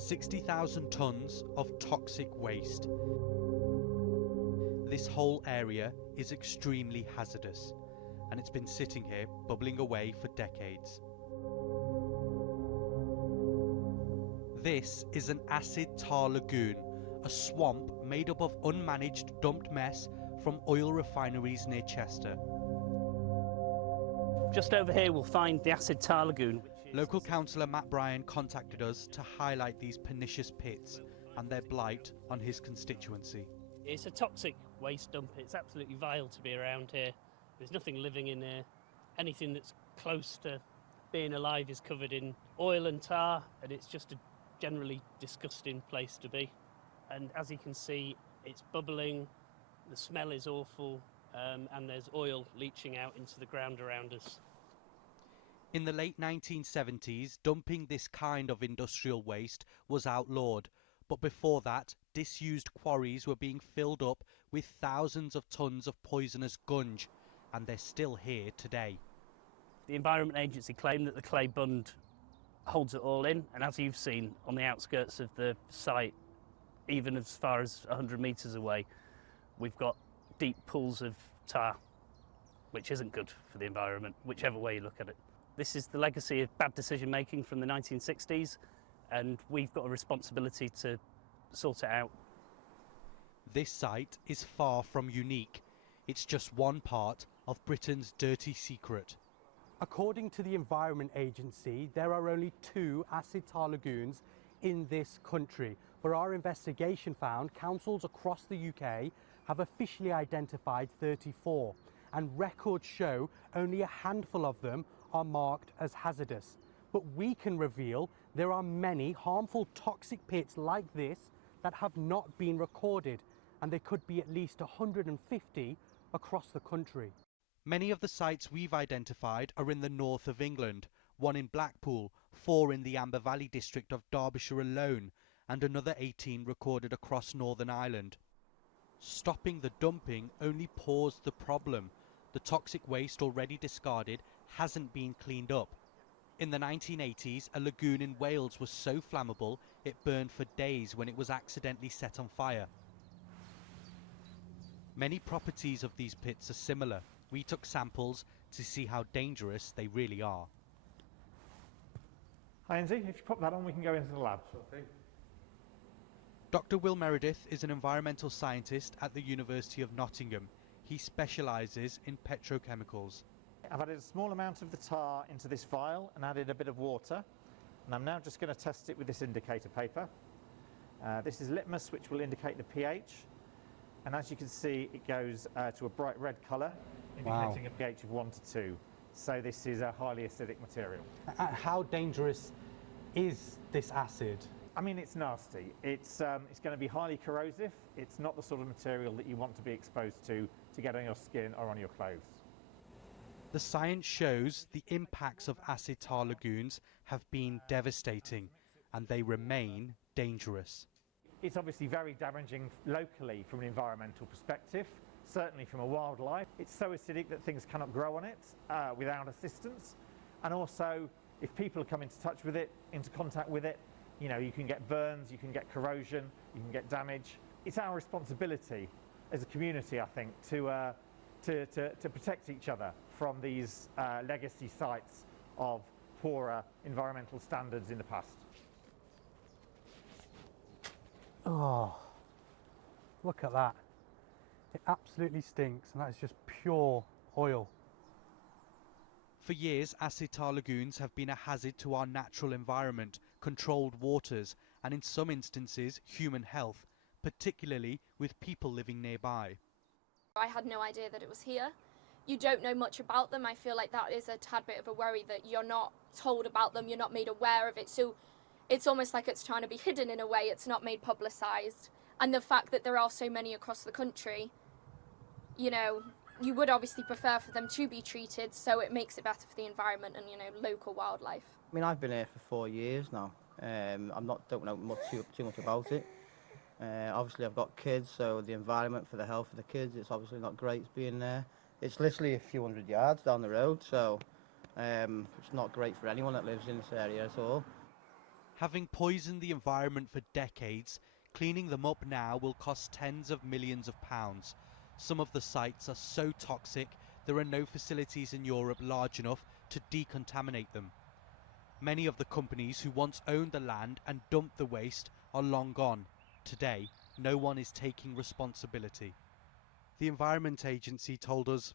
60,000 tonnes of toxic waste. This whole area is extremely hazardous, and it's been sitting here bubbling away for decades. This is an acid tar lagoon, a swamp made up of unmanaged dumped mess from oil refineries near Chester. Just over here we'll find the acid tar lagoon. Local councillor Matt Bryan contacted us to highlight these pernicious pits and their blight on his constituency. It's a toxic waste dump. It's absolutely vile to be around here. There's nothing living in here. Anything that's close to being alive is covered in oil and tar, and it's just a generally disgusting place to be. And as you can see, it's bubbling, the smell is awful, and there's oil leaching out into the ground around us. In the late 1970s, dumping this kind of industrial waste was outlawed, but before that, disused quarries were being filled up with thousands of tons of poisonous gunge, and they're still here today. The Environment Agency claim that the clay bund holds it all in, and as you've seen on the outskirts of the site, even as far as 100 metres away, we've got deep pools of tar, which isn't good for the environment, whichever way you look at it. This is the legacy of bad decision making from the 1960s, and we've got a responsibility to sort it out. This site is far from unique. It's just one part of Britain's dirty secret. According to the Environment Agency, there are only 2 acid tar lagoons in this country, but our investigation found councils across the UK have officially identified 34, and records show only a handful of them are marked as hazardous. But we can reveal there are many harmful toxic pits like this that have not been recorded, and there could be at least 150 across the country. Many of the sites we've identified are in the north of England, 1 in Blackpool, 4 in the Amber Valley district of Derbyshire alone, and another 18 recorded across Northern Ireland. Stopping the dumping only paused the problem. The toxic waste already discarded hasn't been cleaned up. In the 1980s, a lagoon in Wales was so flammable it burned for days when it was accidentally set on fire. Many properties of these pits are similar. We took samples to see how dangerous they really are. Hi Andy, if you pop that on we can go into the lab. Sure thing. Dr. Will Meredith is an environmental scientist at the University of Nottingham. He specialises in petrochemicals. I've added a small amount of the tar into this vial and added a bit of water, and I'm now just going to test it with this indicator paper. This is litmus, which will indicate the pH, and as you can see it goes to a bright red colour, indicating a pH of 1 to 2. So this is a highly acidic material. How dangerous is this acid? I mean, it's nasty. It's going to be highly corrosive. It's not the sort of material that you want to be exposed to get on your skin or on your clothes. The science shows the impacts of acid tar lagoons have been devastating, and they remain dangerous. It's obviously very damaging locally from an environmental perspective, certainly from a wildlife. It's so acidic that things cannot grow on it without assistance, and also if people come into touch with it, into contact with it, you know, you can get burns, you can get corrosion, you can get damage. It's our responsibility as a community, I think, to protect each other from these legacy sites of poorer environmental standards in the past. Oh, look at that. It absolutely stinks, and that is just pure oil. For years, acid tar lagoons have been a hazard to our natural environment, controlled waters, and in some instances, human health, particularly with people living nearby. I had no idea that it was here. You don't know much about them. I feel like that is a tad bit of a worry, that you're not told about them, you're not made aware of it. So it's almost like it's trying to be hidden in a way, it's not made publicised. And the fact that there are so many across the country, you know, you would obviously prefer for them to be treated, so it makes it better for the environment and, you know, local wildlife. I mean, I've been here for 4 years now. Don't know too much about it. Obviously I've got kids, so the environment for the health of the kids, it's obviously not great being there. It's literally a few hundred yards down the road, so it's not great for anyone that lives in this area at all. Having poisoned the environment for decades, cleaning them up now will cost tens of millions of pounds. Some of the sites are so toxic there are no facilities in Europe large enough to decontaminate them. Many of the companies who once owned the land and dumped the waste are long gone. Today, no one is taking responsibility. The Environment Agency told us,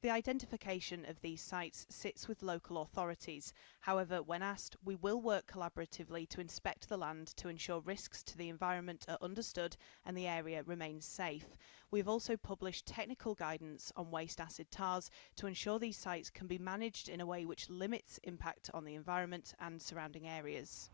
"The identification of these sites sits with local authorities. However, when asked, we will work collaboratively to inspect the land to ensure risks to the environment are understood and the area remains safe. We have also published technical guidance on waste acid tars to ensure these sites can be managed in a way which limits impact on the environment and surrounding areas."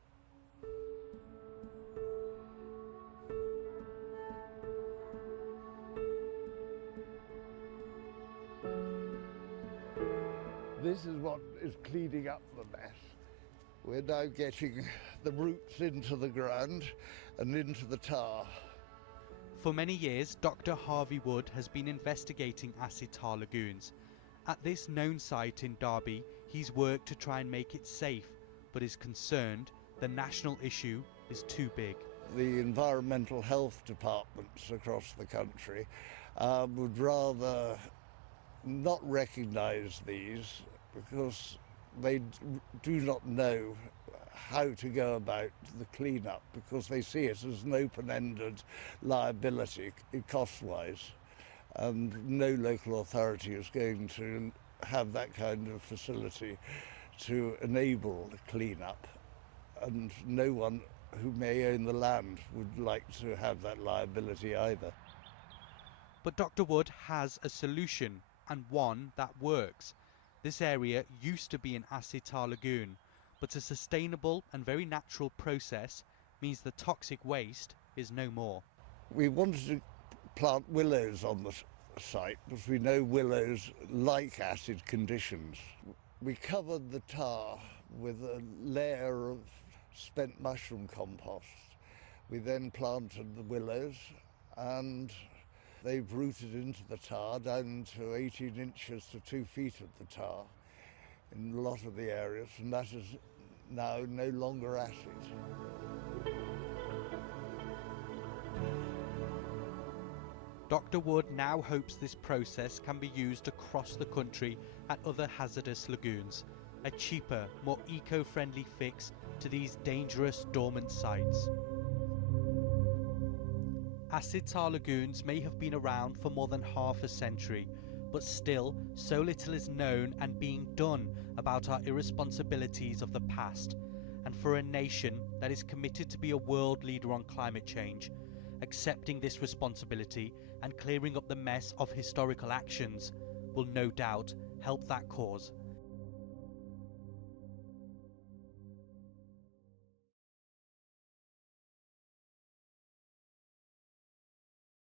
This is what is cleaning up the mess. We're now getting the roots into the ground and into the tar. For many years, Dr. Harvey Wood has been investigating acid tar lagoons. At this known site in Derby, he's worked to try and make it safe, but is concerned the national issue is too big. The environmental health departments across the country would rather not recognise these because they do not know how to go about the clean-up, because they see it as an open-ended liability cost-wise, and no local authority is going to have that kind of facility to enable the clean-up, and no one who may own the land would like to have that liability either. But Dr. Wood has a solution, and one that works. This area used to be an acid tar lagoon, but a sustainable and very natural process means the toxic waste is no more. We wanted to plant willows on the site because we know willows like acid conditions. We covered the tar with a layer of spent mushroom compost. We then planted the willows, and they've rooted into the tar down to 18 inches to 2 feet of the tar in a lot of the areas, and that is now no longer acid. Dr. Wood now hopes this process can be used across the country at other hazardous lagoons, a cheaper, more eco-friendly fix to these dangerous dormant sites. Acid tar lagoons may have been around for more than half a century, but still so little is known and being done about our irresponsibilities of the past. And for a nation that is committed to be a world leader on climate change, accepting this responsibility and clearing up the mess of historical actions will no doubt help that cause